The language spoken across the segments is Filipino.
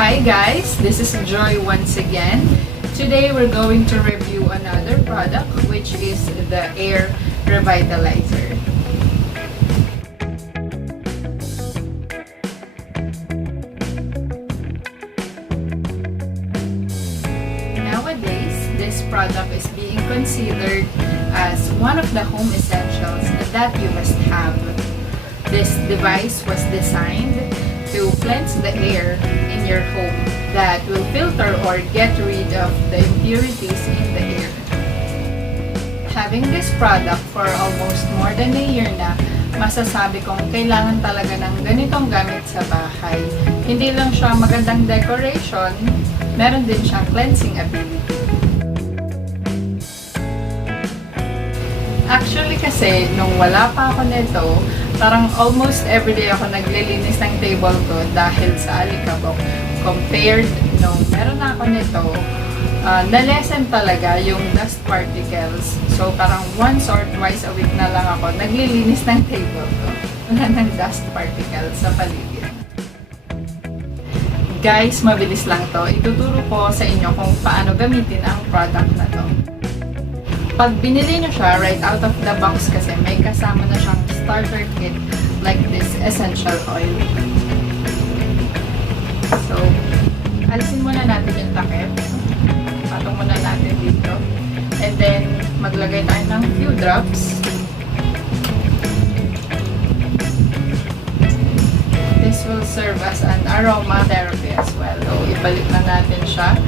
Hi guys, this is Joy once again. Today we're going to review another product, which is the Air Revitalizer. Nowadays, this product is being considered as one of the home essentials that you must have. This device was designed to cleanse the air in your home that will filter or get rid of the impurities in the air. Having this product for almost more than a year na, masasabi kong kailangan talaga ng ganitong gamit sa bahay. Hindi lang siya magandang decoration, meron din siyang cleansing ability. Actually kasi, nung wala pa ako nito, parang almost everyday ako naglilinis ng table ko dahil sa alikabok. Compared nung meron na ako nito, na-lessen talaga yung dust particles. So parang once or twice a week na lang ako naglilinis ng table ko. Wala ng dust particles sa paligid. Guys, mabilis lang to. Ituturo ko sa inyo kung paano gamitin ang product na to. Pag binili nyo siya right out of the box kasi may kasama na siyang starter kit like this essential oil. So, alisin muna natin yung takip. Patong muna natin dito. And then, maglagay tayo ng few drops. This will serve as an aroma therapy as well. So, ibalik na natin siya.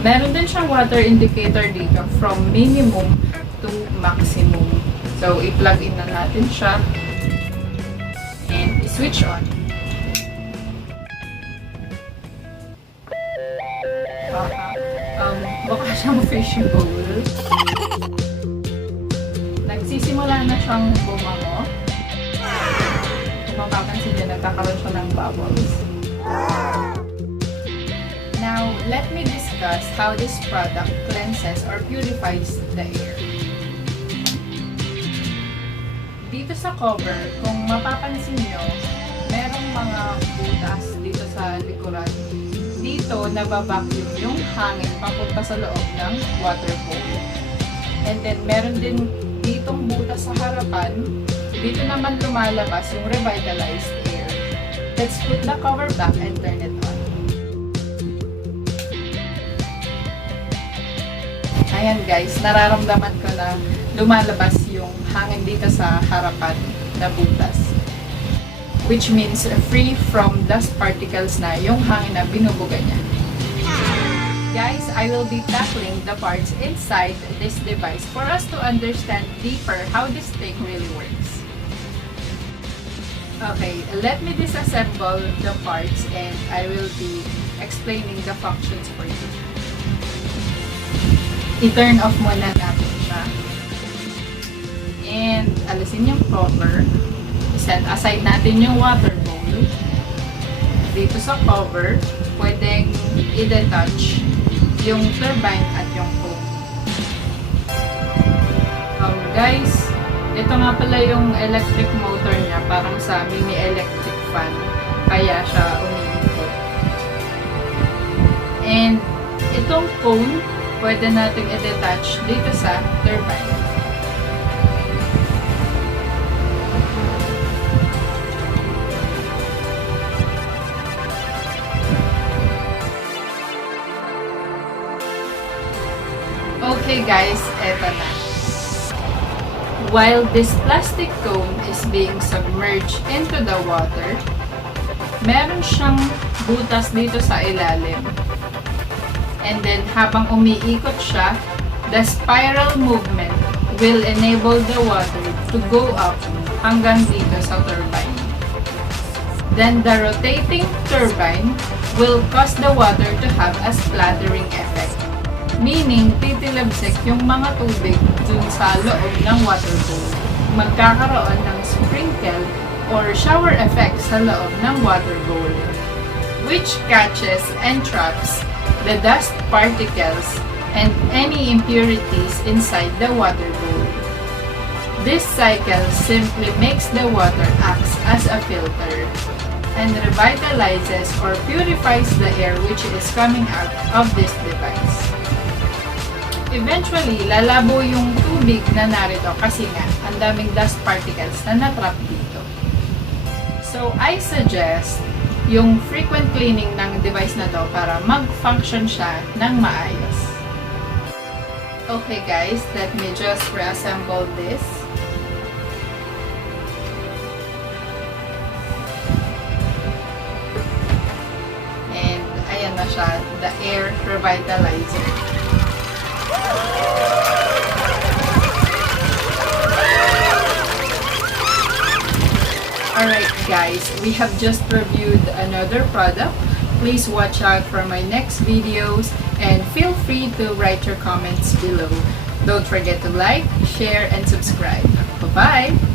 Meron din siyang water indicator dito from minimum to maximum. So, i-plug in na natin siya and i-switch on. Baka siyang fishing bowl. Nagsisimula na siyang bumango. Kung mapapansin din, nagkakaroon siya ng bubbles. Now, let me discuss how this product cleanses or purifies the air. Dito sa cover, kung mapapansin nyo, merong mga butas dito sa likuran. Dito, nababacuum yung hangin papunta sa loob ng water bowl. And then, meron din ditong butas sa harapan. Dito naman lumalabas yung revitalized air. Let's put the cover back and turn it on. Ayan guys, nararamdaman ko na lumalabas yung hangin dito sa harapan na butas. Which means free from dust particles na yung hangin na binubuga niya. Guys, I will be tackling the parts inside this device for us to understand deeper how this thing really works. Okay, let me disassemble the parts and I will be explaining the functions for you. I-turn off muna natin siya. And alisin yung cover. Set aside natin yung water bowl. Dito sa cover, pwedeng i-detach yung turbine at yung foam. Guys, ito nga pala yung electric motor niya, parang sa mini electric fan. Kaya siya umiikot. And itong foam, pwede natin i-detach dito sa turbine. Okay guys, eto na. While this plastic cone is being submerged into the water, meron siyang butas dito sa ilalim. And then, habang umiikot siya, the spiral movement will enable the water to go up hanggang dito sa turbine. Then, the rotating turbine will cause the water to have a splattering effect. Meaning, titilabsik yung mga tubig dun sa loob ng water bowl. Magkakaroon ng sprinkle or shower effect sa loob ng water bowl, which catches and traps the dust particles and any impurities inside the water bowl. This cycle simply makes the water acts as a filter and revitalizes or purifies the air which is coming out of this device. Eventually, lalabo yung tubig na narito kasi nga ang daming dust particles na natrap dito. So, I suggest yung frequent cleaning ng device na to para mag-function siya ng maayos. Okay guys, let me just reassemble this. And ayan na siya, the air revitalizer. Alright guys, we have just reviewed another product. Please watch out for my next videos and feel free to write your comments below. Don't forget to like, share, and subscribe. Bye-bye!